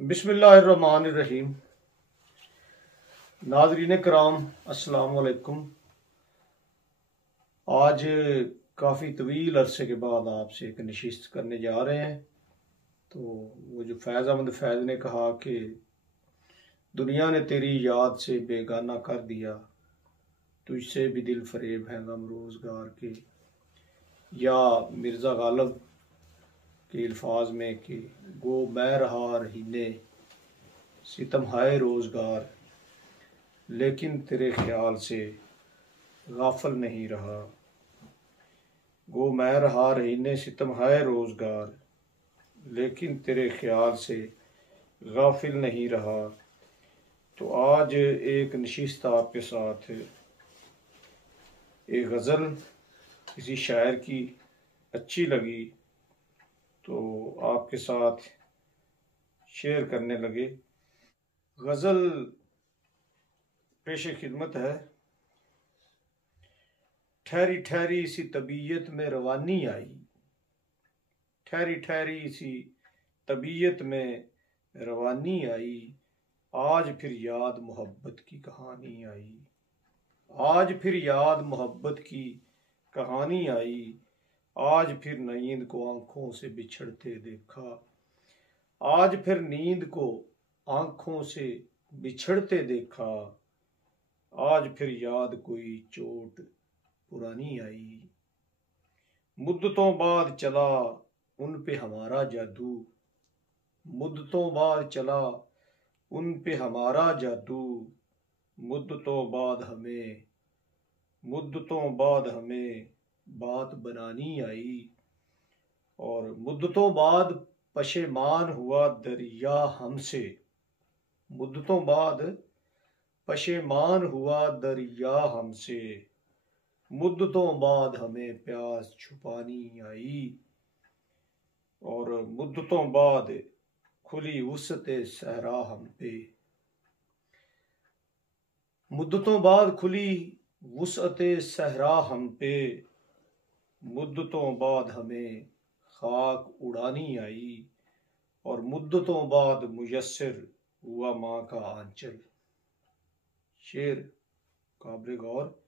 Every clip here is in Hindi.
बिस्मिल्लाहिर्रहमानिर्रहीम। नाज़रीन कराम अस्सलाम वालेकुम। आज काफ़ी तवील अरसे के बाद आपसे एक नशिस्त करने जा रहे हैं। तो वो जो फैज़ अहमद फैज़ ने कहा कि दुनिया ने तेरी याद से बेगाना कर दिया, तुझसे भी दिल फरेब है गम रोज़गार के, या मिर्ज़ा गालिब के अल्फाज में कि गो मैं रहा रहीने सितम हाय रोज़गार, लेकिन तेरे ख्याल से गाफिल नहीं रहा। गो मैं रहा रहीने सितम हाय रोज़गार, लेकिन तेरे ख्याल से गाफिल नहीं रहा। तो आज एक नशिस्त आपके साथ एक गज़ल किसी शायर की अच्छी लगी तो आपके साथ शेयर करने लगे। गज़ल पेशे खिदमत है। ठहरी ठहरी सी तबीयत में रवानी आई, ठहरी ठहरी सी तबीयत में रवानी आई, आज फिर याद मोहब्बत की कहानी आई। आज फिर याद मोहब्बत की कहानी आई, आज फिर नींद को आंखों से बिछड़ते देखा। आज फिर नींद को आंखों से बिछड़ते देखा, आज फिर याद कोई चोट पुरानी आई। मुद्दतों बाद चला उन पे हमारा जादू, मुद्दतों बाद चला उन पे हमारा जादू, मुद्दतों बाद हमें बात बनानी आई। और मुद्दतों बाद पशेमान हुआ दरिया हमसे, मुद्दतों बाद पशेमान हुआ दरिया हमसे, मुद्दतों बाद हमें प्यास छुपानी आई। और मुद्दतों बाद खुली वुसअते सहरा हम पे, मुद्दतों बाद खुली वुसअते सहरा हम पे, मुद्दतों बाद हमें खाक उड़ानी आई। और मुद्दतों बाद मुयस्सर हुआ माँ का आंचल। शेर काबिल गौर।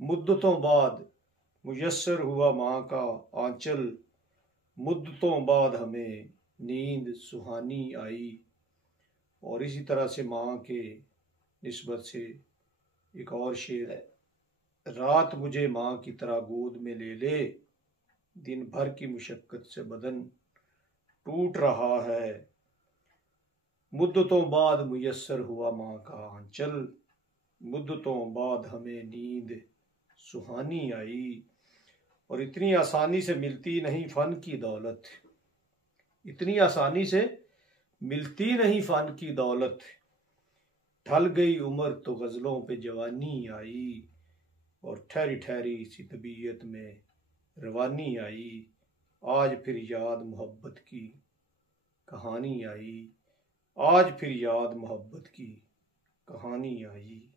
मुद्दतों बाद मुयस्सर हुआ माँ का आंचल, मुद्दतों बाद हमें नींद सुहानी आई। और इसी तरह से माँ के निस्बत से एक और शेर है। रात मुझे माँ की तरह गोद में ले ले, दिन भर की मुशक्कत से बदन टूट रहा है, मुद्दतों बाद मुयस्सर हुआ माँ का आंचल, मुद्दतों बाद हमें नींद सुहानी आई। और इतनी आसानी से मिलती नहीं फन की दौलत, इतनी आसानी से मिलती नहीं फन की दौलत, ढल गई उम्र तो गज़लों पे जवानी आई। और ठहरी ठहरी सी तबीयत में रवानी आई, आज फिर याद मोहब्बत की कहानी आई, आज फिर याद मोहब्बत की कहानी आई।